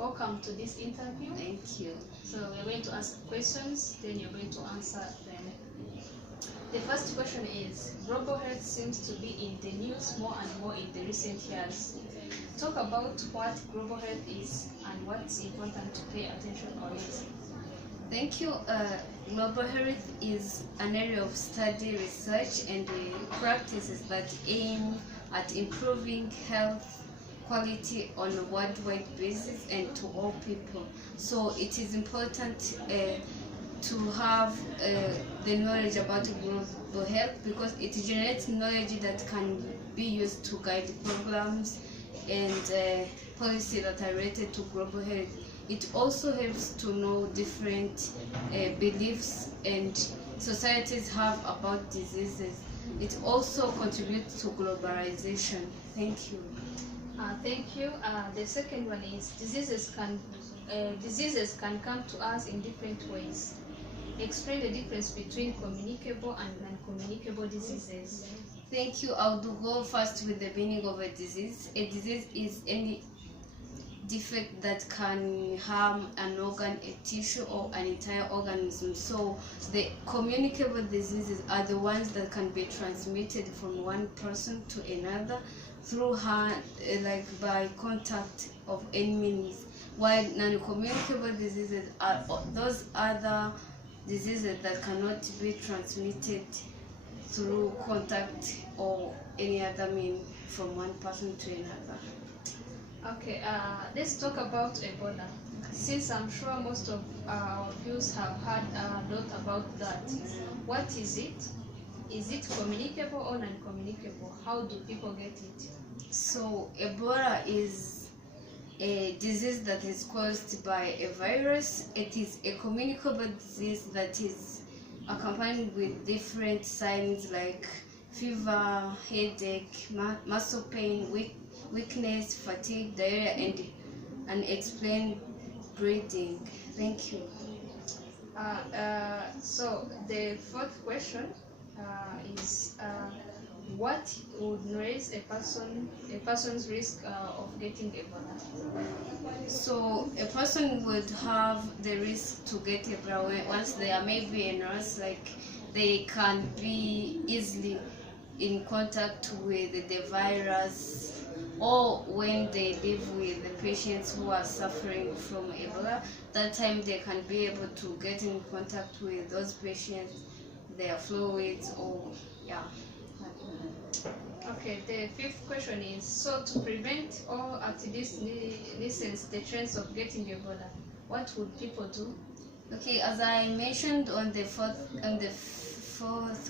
Welcome to this interview. Thank you. So we're going to ask questions, then you're going to answer them. The first question is, global health seems to be in the news more and more in the recent years. Talk about what global health is and what's important to pay attention on it. Thank you. Global health is an area of study, research, and practices that aim at improving health quality on a worldwide basis and to all people. So it is important to have the knowledge about global health, because it generates knowledge that can be used to guide programs and policy that are related to global health. It also helps to know different beliefs and societies have about diseases. It also contributes to globalization. Thank you. Thank you. The second one is, diseases can come to us in different ways. Explain the difference between communicable and non-communicable diseases. Thank you. I will go first with the meaning of a disease. A disease is any defect that can harm an organ, a tissue, or an entire organism. So the communicable diseases are the ones that can be transmitted from one person to another through hand, like by contact of any means. While non-communicable diseases are those other diseases that cannot be transmitted through contact or any other means from one person to another. Okay, let's talk about Ebola. Since I'm sure most of our viewers have heard a lot about that. What is it? Is it communicable or non-communicable? How do people get it? So Ebola is a disease that is caused by a virus. It is a communicable disease that is accompanied with different signs like fever, headache, muscle pain, weakness, fatigue, diarrhea, and unexplained breathing. Thank you. So the fourth question is, what would raise a person's risk of getting Ebola? So a person would have the risk to get Ebola once they are maybe a nurse, like they can be easily in contact with the virus, or when they live with the patients who are suffering from Ebola. That time they can be able to get in contact with those patients, their fluids, or yeah. Okay, the fifth question is, so to prevent or at least lessen the chance of getting Ebola, what would people do? Okay, as I mentioned on the fourth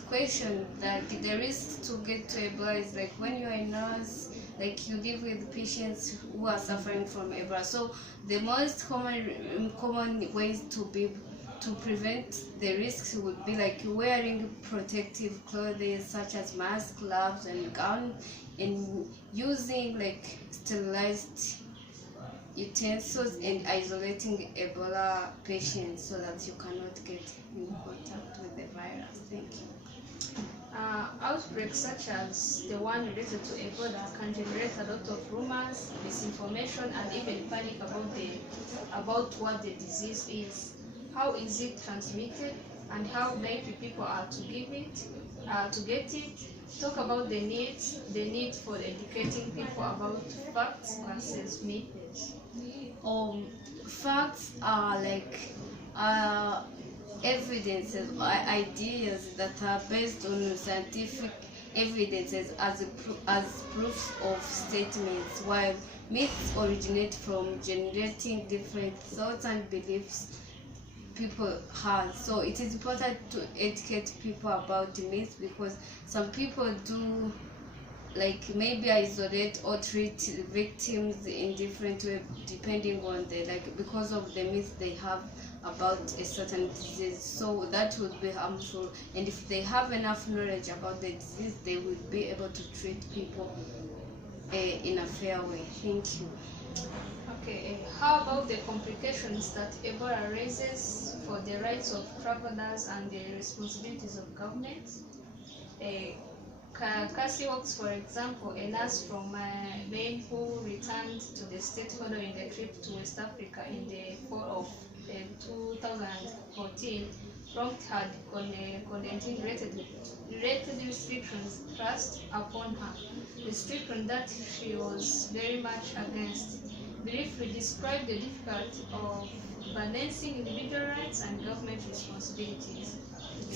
question, that the risk to get to Ebola is like when you are a nurse, like you live with patients who are suffering from Ebola. So the most common ways to prevent the risks would be like wearing protective clothes such as masks, gloves, and gowns, and using like sterilized utensils, and isolating Ebola patients so that you cannot get in contact with the virus. Thank you. Outbreaks such as the one related to Ebola can generate a lot of rumors, misinformation, and even panic about what the disease is. How is it transmitted, and how likely people are to get it? Talk about the need for educating people about facts versus myths. Facts are like evidences or ideas that are based on scientific evidences as proofs of statements, while myths originate from generating different thoughts and beliefs people have. So it is important to educate people about the myths, because some people do like maybe isolate or treat victims in different way depending on because of the myths they have about a certain disease. So that would be harmful, and if they have enough knowledge about the disease, they will be able to treat people in a fair way. Thank you. Okay, how about the complications that Ebola raises for the rights of travelers and the responsibilities of government? Cassie Hawkes, for example, a nurse from Maine who returned to the state following a trip to West Africa in the fall of 2014, prompt had related restrictions thrust upon her, restrictions that she was very much against. Briefly describe the difficulty of balancing individual rights and government responsibilities.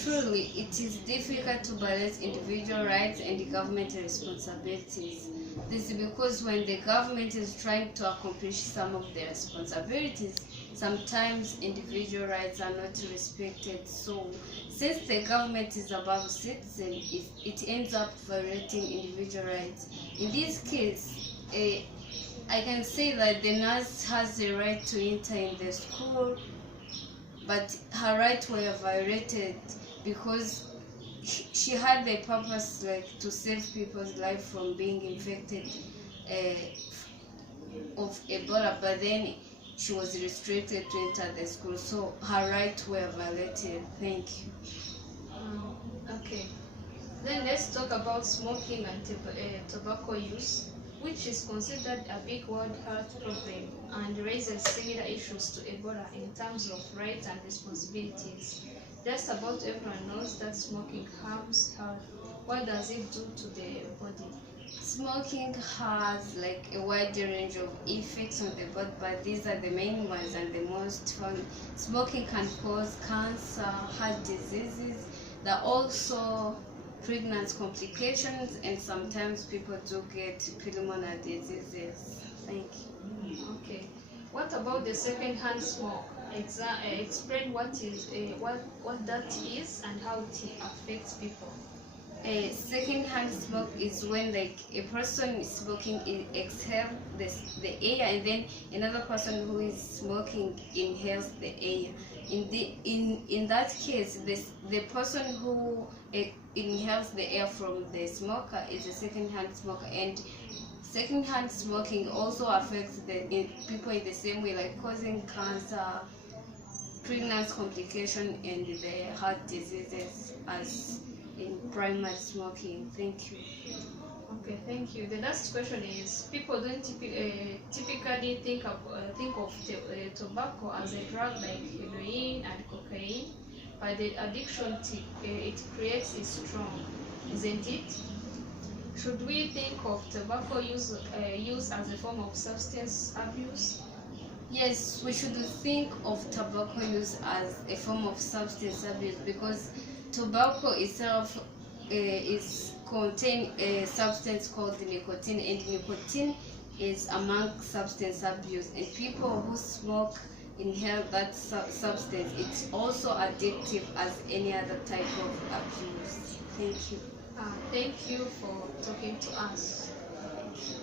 Truly, it is difficult to balance individual rights and government responsibilities. This is because when the government is trying to accomplish some of their responsibilities, sometimes individual rights are not respected. So, since the government is above citizens, it ends up violating individual rights. In this case, I can say that the nurse has the right to enter in the school, but her rights were violated because she had the purpose to save people's life from being infected of Ebola, but then she was restricted to enter the school, so her rights were violated. Thank you. Okay, then let's talk about smoking and tobacco use, which is considered a big world health problem and raises similar issues to Ebola in terms of rights and responsibilities. Just about everyone knows that smoking harms health. What does it do to the body? Smoking has a wide range of effects on the body, but these are the main ones and the most fun. Smoking can cause cancer, heart diseases, there are also pregnancy complications, and sometimes people do get pulmonary diseases. Thank you. Okay. What about the second-hand smoke? Explain what that is and how it affects people. Second-hand smoke is when a person is smoking exhales the air, and then another person who is smoking inhales the air. In that case, the person who inhales the air from the smoker is a second-hand smoker, and second-hand smoking also affects people in the same way, like causing cancer, pregnancy complication, and the heart diseases as in primary smoking. Thank you. Okay, thank you. The last question is: people don't typically think of tobacco as a drug like heroin and cocaine, but the addiction it creates is strong, isn't it? Should we think of tobacco use as a form of substance abuse? Yes, we should think of tobacco use as a form of substance abuse because tobacco itself is contain a substance called nicotine, and nicotine is among substance abuse, and people who smoke inhale that substance. It's also addictive as any other type of abuse. Thank you. Thank you for talking to us. Thank you.